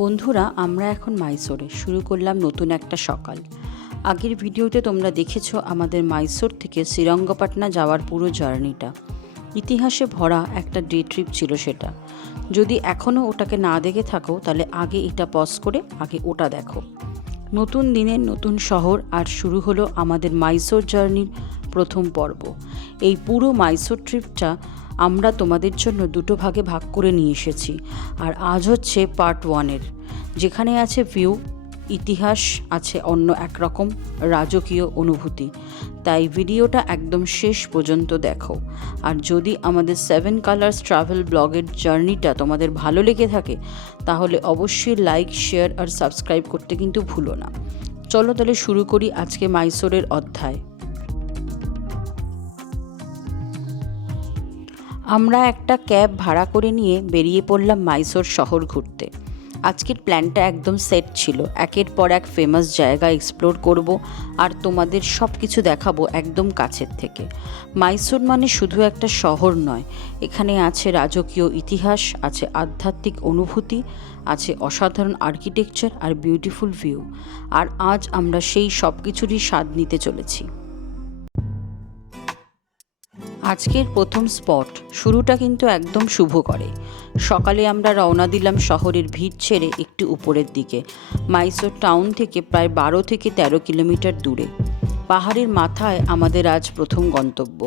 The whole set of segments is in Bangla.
বন্ধুরা, আমরা এখন মাইসোরে শুরু করলাম নতুন একটা সকাল। আগের ভিডিওতে তোমরা দেখেছো আমাদের মাইসোর থেকে শ্রীরঙ্গপাটনা যাওয়ার পুরো জার্নিটা। ইতিহাসে ভরা একটা ডে ট্রিপ ছিল সেটা। যদি এখনও ওটাকে না দেখে থাকো তাহলে আগে এটা পজ করে আগে ওটা দেখো। নতুন দিনের নতুন শহর, আর শুরু হলো আমাদের মাইসোর জার্নির প্রথম পর্ব। এই পুরো মাইসোর ট্রিপটা আমরা তোমাদের জন্য দুটো ভাগে ভাগ করে নিয়ে এসেছি, আর আজ হচ্ছে পার্ট 1-এর, যেখানে আছে ভিউ, ইতিহাস, আছে অন্য একরকম রাজকীয় অনুভূতি। তাই ভিডিওটা একদম শেষ পর্যন্ত দেখো। আর যদি আমাদের 7 কালার্স ট্রাভেল ব্লগের জার্নিটা তোমাদের ভালো লেগে থাকে তাহলে অবশ্যই লাইক, শেয়ার আর সাবস্ক্রাইব করতে কিন্তু ভুলো না। চলো তাহলে শুরু করি আজকে মাইসোরের অধ্যায়। আমরা একটা ক্যাব ভাড়া করে নিয়ে বেরিয়ে পড়লাম মাইসোর শহর ঘুরতে। আজকের প্ল্যানটা একদম সেট ছিল, একের পর এক ফেমাস জায়গা এক্সপ্লোর করব আর তোমাদের সব কিছু দেখাবো একদম কাছের থেকে। মাইসোর মানে শুধু একটা শহর নয়, এখানে আছে রাজকীয় ইতিহাস, আছে আধ্যাত্মিক অনুভূতি, আছে অসাধারণ আর্কিটেকচার আর বিউটিফুল ভিউ। আর আজ আমরা সেই সব কিছুরই স্বাদ নিতে চলেছি। আজকের প্রথম স্পট শুরুটা কিন্তু একদম শুভ করে। সকালে আমরা রওনা দিলাম শহরের ভিড় ছেড়ে একটু উপরের দিকে, মাইসোর টাউন থেকে প্রায় 12 থেকে 13 কিলোমিটার দূরে। পাহাড়ের মাথায় আমাদের আজ প্রথম গন্তব্য।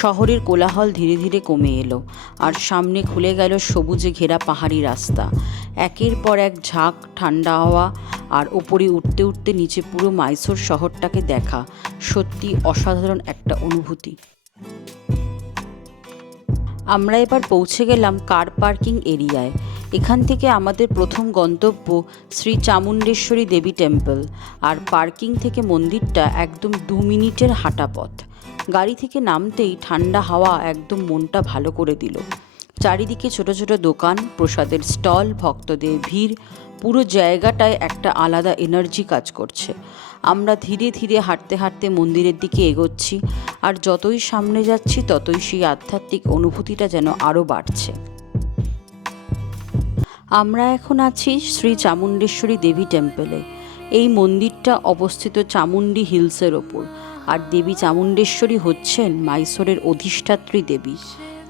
শহরের কোলাহল ধীরে ধীরে কমে এলো, আর সামনে খুলে গেল সবুজে ঘেরা পাহাড়ি রাস্তা। একের পর এক ঝাঁক ঠান্ডা হাওয়া, আর ওপরে উঠতে উঠতে নিচে পুরো মাইসোর শহরটাকে দেখা সত্যি অসাধারণ একটা অনুভূতি। আমরা এবার পৌঁছে গেলাম কার পার্কিং এরিয়ায়। এখান থেকে আমাদের প্রথম গন্তব্য শ্রী চামুণ্ডেশ্বরী দেবী টেম্পল, আর পার্কিং থেকে মন্দিরটা একদম 2 মিনিটের হাঁটা পথ। গাড়ি থেকে নামতেই ঠান্ডা হাওয়া একদম মনটা ভালো করে দিল। চারিদিকে ছোট ছোট দোকান, প্রসাদের স্টল, ভক্তদের ভিড়, পুরো জায়গাটায় একটা আলাদা এনার্জি কাজ করছে। আমরা ধীরে ধীরে হাঁটতে হাঁটতে মন্দিরের দিকে এগোচ্ছি, আর যতই সামনে যাচ্ছি ততই সেই আধ্যাত্মিক অনুভূতিটা যেন আরও বাড়ছে। আমরা এখন আছি শ্রী চামুণ্ডেশ্বরী দেবী টেম্পলে। এই মন্দিরটা অবস্থিত চামুণ্ডী হিলসের ওপর, আর দেবী চামুণ্ডেশ্বরী হচ্ছেন মাইসোরের অধিষ্ঠাত্রী দেবী।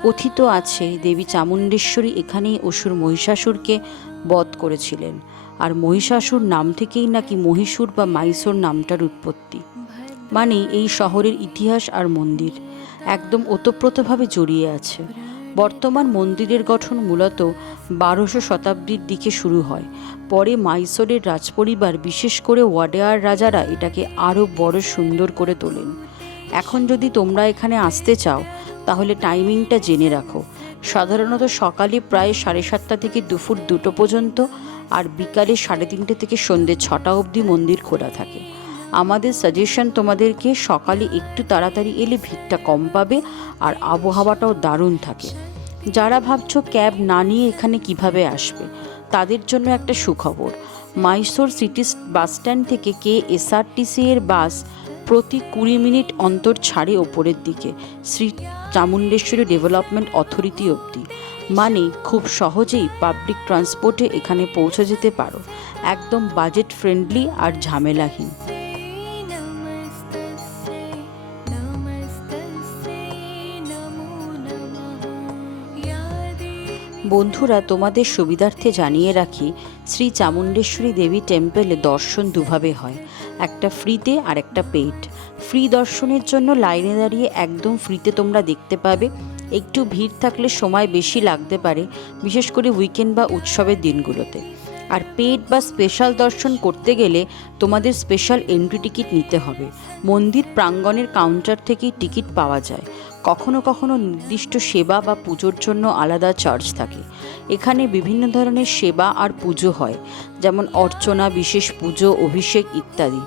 কথিত আছে দেবী চামুণ্ডেশ্বরী এখানেই অসুর মহিষাসুরকে বধ করেছিলেন, আর মহিষাসুর নাম থেকেই নাকি মহীশূর বা মাইসোর নামটার উৎপত্তি। মানে এই শহরের ইতিহাস আর মন্দির একদম ওতপ্রোতভাবে জড়িয়ে আছে। বর্তমান মন্দিরের গঠন মূলত 1200 শতাব্দীর দিকে শুরু হয়। পরে মাইসোরের রাজপরিবার, বিশেষ করে ওয়াডেয়ার রাজারা এটাকে আরও বড় সুন্দর করে তোলেন। এখন যদি তোমরা এখানে আসতে চাও তাহলে টাইমিংটা জেনে রাখো। সাধারণত সকালে প্রায় 7:30 থেকে দুপুর 2টো পর্যন্ত, আর বিকালে 3:30 থেকে সন্ধ্যে 6টা অবধি মন্দির খোলা থাকে। আমাদের সাজেশন তোমাদেরকে সকালে একটু তাড়াতাড়ি এলে ভিড়টা কম পাবে, আর আবহাওয়াটাও দারুণ থাকে। যারা ভাবছো ক্যাব না নিয়ে এখানে কিভাবে আসবে, তাদের জন্য একটা সুখবর। মাইসোর সিটি বাস স্ট্যান্ড থেকে KSRTC এর বাস প্রতি 20 মিনিট অন্তর ছাড়ে ওপরের দিকে শ্রী চামুণ্ডেশ্বরী ডেভেলপমেন্ট অথরিটি অবধি। মানে খুব সহজেই পাবলিক ট্রান্সপোর্টে এখানে পৌঁছে যেতে পারো, একদম বাজেট ফ্রেন্ডলি আর ঝামেলাহীন। বন্ধুরা, তোমাদের সুবিধার্থে জানিয়ে রাখি, শ্রী চামুণ্ডেশ্বরী দেবী টেম্পলে দর্শন দুভাবে হয়, একটা ফ্রিতে আর একটা পেইড। ফ্রি দর্শনের জন্য লাইনে দাঁড়িয়ে একদম ফ্রিতে তোমরা দেখতে পাবে। একটু ভিড় থাকলে সময় বেশি লাগতে পারে, বিশেষ করে উইকেন্ড বা উৎসবের দিনগুলোতে। আর পেইড বা স্পেশাল দর্শন করতে গেলে তোমাদের স্পেশাল এন্ট্রি টিকিট নিতে হবে। মন্দির প্রাঙ্গণের কাউন্টার থেকেই টিকিট পাওয়া যায়। কখনো কখনো নির্দিষ্ট সেবা বা পুজোর জন্য আলাদা চার্জ থাকে। এখানে বিভিন্ন ধরনের সেবা আর পুজো হয়, যেমন অর্চনা, বিশেষ পুজো, অভিষেক ইত্যাদি।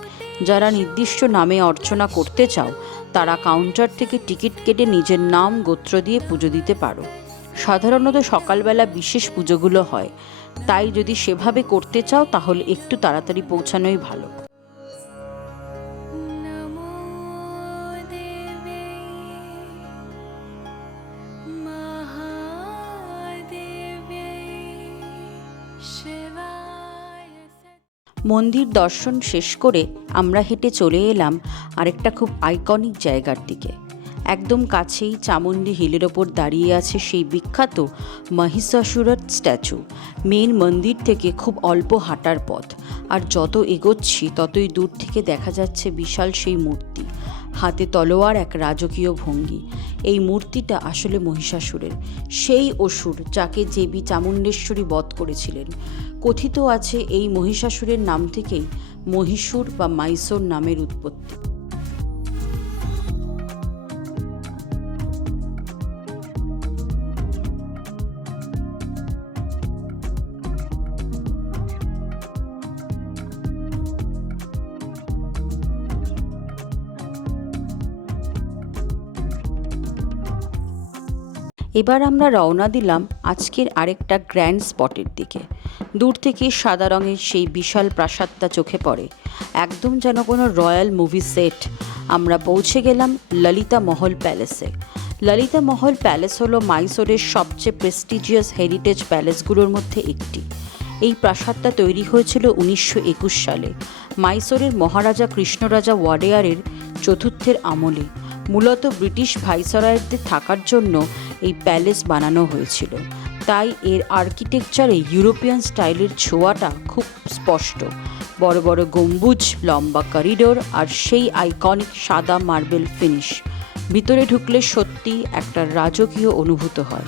যারা নির্দিষ্ট নামে অর্চনা করতে চাও তারা কাউন্টার থেকে টিকিট কেটে নিজের নাম গোত্র দিয়ে পুজো দিতে পারো। সাধারণত সকালবেলা বিশেষ পুজোগুলো হয়, তাই যদি সেভাবে করতে চাও তাহলে একটু তাড়াতাড়ি পৌঁছানোই ভালো। Shiva মন্দির দর্শন শেষ করে আমরা হেঁটে চলে এলাম আরেকটা খুব আইকনিক জায়গার দিকে। একদম কাছেই চামুন্ডি হিলের ওপর দাঁড়িয়ে আছে সেই বিখ্যাত মহিষাসুরের স্ট্যাচু। মেন মন্দির থেকে খুব অল্প হাঁটার পথ, আর যত এগোচ্ছি ততই দূর থেকে দেখা যাচ্ছে বিশাল সেই মূর্তি, হাতে তলোয়ার, এক রাজকীয় ভঙ্গি। এই মূর্তিটা আসলে মহিষাসুরের, সেই অসুর যাকে দেবী চামুণ্ডেশ্বরী বধ করেছিলেন। কথিত আছে এই মহিষাসুরের নাম থেকেই মহীশূর বা মাইসোর নামের উৎপত্তি। এবার আমরা রওনা দিলাম আজকের আরেকটা গ্র্যান্ড স্পটের দিকে। দূর থেকে সাদা রঙের সেই বিশাল প্রাসাদটা চোখে পড়ে, একদম যেন কোনো রয়্যাল মুভি সেট। আমরা পৌঁছে গেলাম ললিতা মহল প্যালেসে। ললিতা মহল প্যালেস হলো মাইসোরের সবচেয়ে প্রেস্টিজিয়াস হেরিটেজ প্যালেসগুলোর মধ্যে একটি। এই প্রাসাদটা তৈরি হয়েছিল 1921 সালে মাইসোরের মহারাজা কৃষ্ণরাজা ওয়াডেয়ারের চতুর্থের আমলে। মূলত ব্রিটিশ ভাইসরয়দের থাকার জন্য এই প্যালেস বানানো হয়েছিল, তাই এর আর্কিটেকচারে ইউরোপিয়ান স্টাইলের ছোঁয়াটা খুব স্পষ্ট। বড় বড় গম্বুজ, লম্বা করিডোর আর সেই আইকনিক সাদা মার্বেল ফিনিশ। ভিতরে ঢুকলে সত্যি একটা রাজকীয় অনুভূত হয়।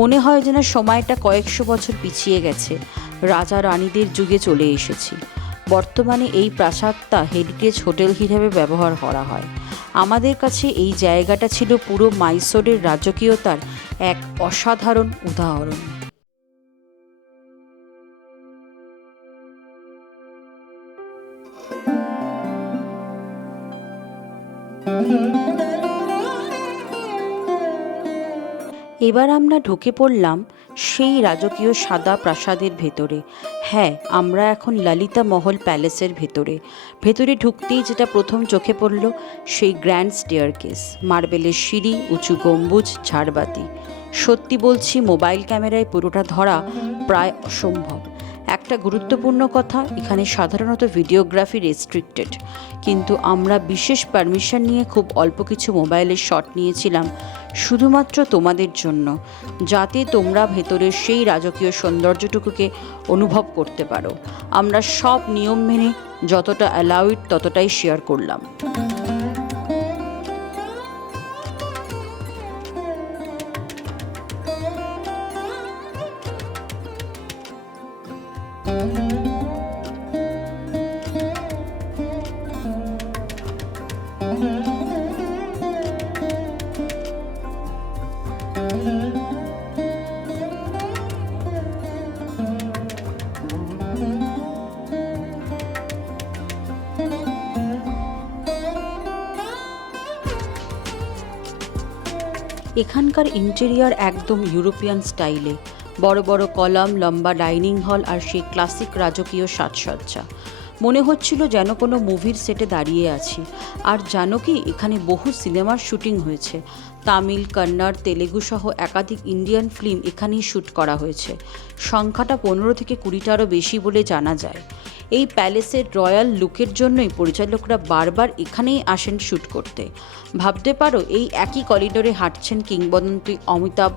মনে হয় যেন সময়টা কয়েকশো বছর পিছিয়ে গেছে, রাজা রানীদের যুগে চলে এসেছি। বর্তমানে এই প্রাসাদটা হেরিটেজ হোটেল হিসেবে ব্যবহার করা হয়। আমাদের কাছে এই জায়গাটা ছিল পুরো মাইসোরের রাজকীয়তার এক অসাধারণ উদাহরণ। এবার আমরা ঢুকে পড়লাম সেই রাজকীয় সাদা প্রাসাদের ভেতরে। হ্যাঁ, আমরা এখন ললিতা মহল প্যালেসের ভেতরে ঢুকতেই যেটা প্রথম চোখে পড়ল সেই গ্র্যান্ড স্টেয়ারকেস, মার্বেলের সিঁড়ি, উঁচু গম্বুজ, ঝাড়বাতি। সত্যি বলছি, মোবাইল ক্যামেরায় পুরোটা ধরা প্রায় অসম্ভব। একটা গুরুত্বপূর্ণ কথা, এখানে সাধারণত ভিডিওগ্রাফি রেস্ট্রিক্টেড, কিন্তু আমরা বিশেষ পারমিশন নিয়ে খুব অল্প কিছু মোবাইলের শট নিয়েছিলাম শুধুমাত্র তোমাদের জন্য, যাতে তোমরা ভেতরের সেই রাজকীয় সৌন্দর্যটুকুকে অনুভব করতে পারো। আমরা সব নিয়ম মেনে যতটা অ্যালাউড ততটাই শেয়ার করলাম। এখানকার ইন্টেরিয়ার একদম ইউরোপিয়ান স্টাইলে, বড় বড় কলাম, লম্বা ডাইনিং হল আর সেই ক্লাসিক রাজকীয় সাজসজ্জা। মনে হচ্ছিল যেন কোনো মুভির সেটে দাঁড়িয়ে আছি। আর জানো কি, এখানে বহু সিনেমার শুটিং হয়েছে। তামিল, কন্নড়, তেলেগু সহ একাধিক ইন্ডিয়ান ফিল্ম এখানেই শ্যুট করা হয়েছে। সংখ্যাটা 15 থেকে 20টারও বেশি বলে জানা যায়। এই প্যালেসের রয়্যাল লুকের জন্যই পরিচালকরা বারবার এখানেই আসেন শ্যুট করতে। ভাবতে পারো, এই একই করিডোরে হাঁটছেন কিংবদন্তি অমিতাভ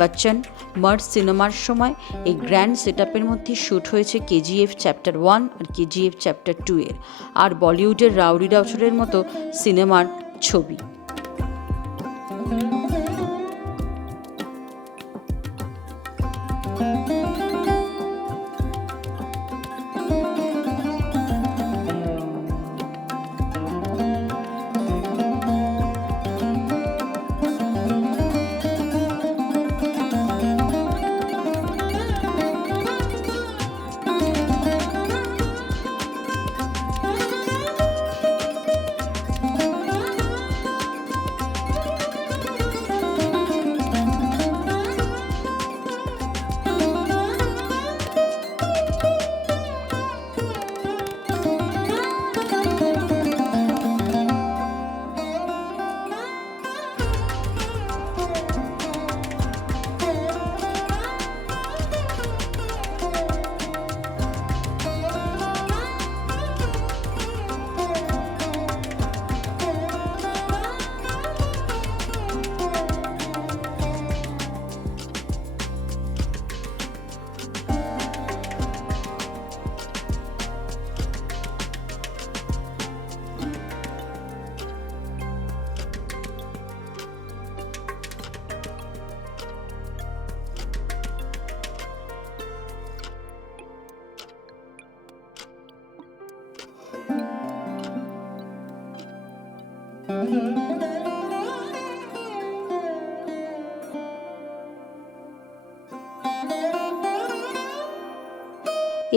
বচ্চন। মার্জ সিনেমার সময় এই গ্র্যান্ড সেটআপের মধ্যে শ্যুট হয়েছে কেজিএফ চ্যাপ্টার 1 আর কেজিএফ চ্যাপ্টার 2 এর, আর বলিউডের রাউডি রাউচরের মতো সিনেমার ছবি।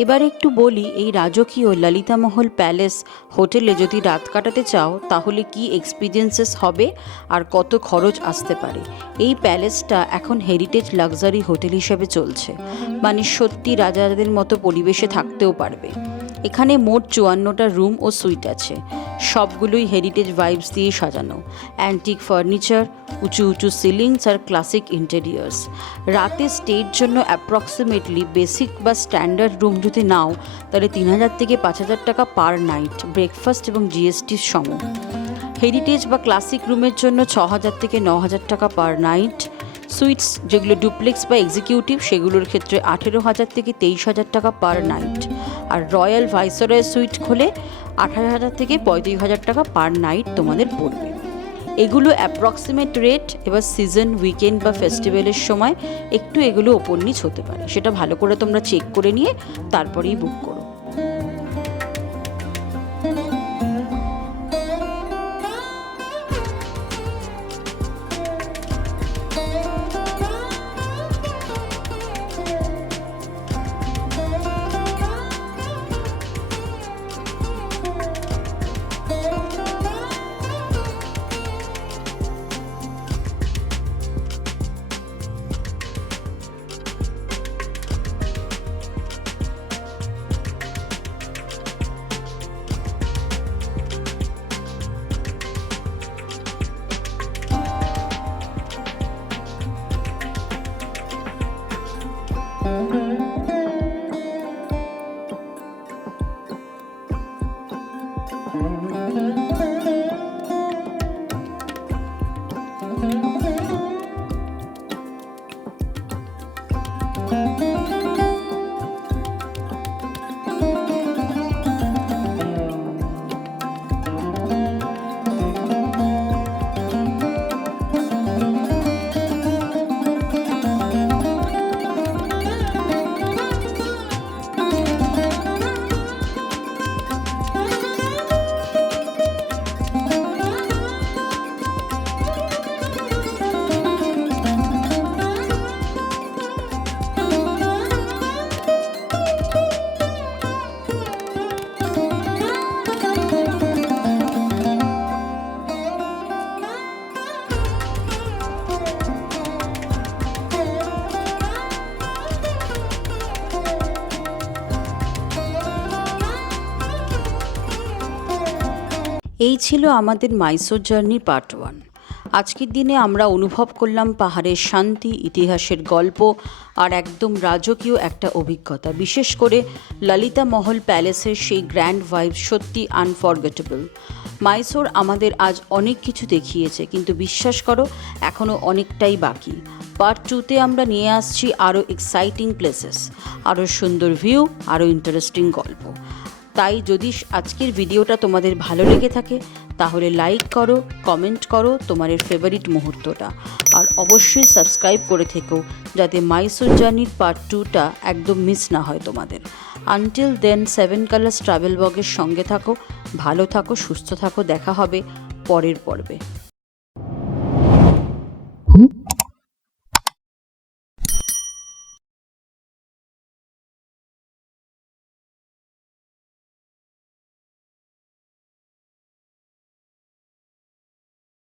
এবার একটু বলি, এই রাজকীয় ললিতা মহল প্যালেস হোটেলে যদি রাত কাটাতে চাও তাহলে কি এক্সপিরিয়েন্সেস হবে আর কত খরচ আসতে পারে। এই প্যালেসটা এখন হেরিটেজ লাক্সারি হোটেল হিসেবে চলছে, মানে সত্যি রাজাদের মতো পরিবেশে থাকতেও পারবে। এখানে মোট 54টা রুম ও সুইট আছে, সবগুলোই হেরিটেজ ভাইবস দিয়ে সাজানো। অ্যান্টিক ফার্নিচার, উঁচু উঁচু সিলিংস আর ক্লাসিক ইন্টেরিয়ার্স। রাতে স্টের জন্য অ্যাপ্রক্সিমেটলি বেসিক বা স্ট্যান্ডার্ড রুম যদি নাও তাহলে 3000 থেকে 5000 টাকা পার নাইট, ব্রেকফাস্ট এবং জিএসটির সম। হেরিটেজ বা ক্লাসিক রুমের জন্য 6000 থেকে 9000 টাকা পার নাইট। সুইটস যেগুলো ডুপ্লেক্স বা এক্সিকিউটিভ সেগুলোর ক্ষেত্রে 18,000 থেকে 23,000 টাকা পার নাইট। আর রয়্যাল ভাইসরয় সুইট খোলে 18,000 থেকে 35,000 টাকা পার নাইট তোমাদের পড়বে। এগুলো অ্যাপ্রক্সিমেট রেট। এবার সিজন, উইকেন্ড বা ফেস্টিভ্যালের সময় একটু এগুলো ওপর নিচ হতে পারে, সেটা ভালো করে তোমরা চেক করে নিয়ে তারপরেই বুক করো। এই ছিল আমাদের মাইসোর জার্নির পার্ট 1। আজকের দিনে আমরা অনুভব করলাম পাহাড়ের শান্তি, ইতিহাসের গল্প আর একদম রাজকীয় একটা অভিজ্ঞতা। বিশেষ করে ললিতা মহল প্যালেসের সেই গ্র্যান্ড ভাইব সত্যি আনফরগেটেবল। মাইসোর আমাদের আজ অনেক কিছু দেখিয়েছে, কিন্তু বিশ্বাস করো এখনও অনেকটাই বাকি। পার্ট 2তে আমরা নিয়ে আসছি আরও এক্সাইটিং প্লেসেস, আরও সুন্দর ভিউ, আরও ইন্টারেস্টিং গল্প। তাই যদি আজকের ভিডিওটা তোমাদের ভালো লেগে থাকে তাহলে লাইক করো, কমেন্ট করো তোমাদের ফেভারিট মুহূর্তটা, আর অবশ্যই সাবস্ক্রাইব করে থেকো যাতে মাইসোর জার্নির পার্ট 2টা একদম মিস না হয় তোমাদের। আনটিল দেন 7 কালার্স ট্রাভেল ব্লগের সঙ্গে থাকো, ভালো থাকো, সুস্থ থাকো। দেখা হবে পরের পর্বে।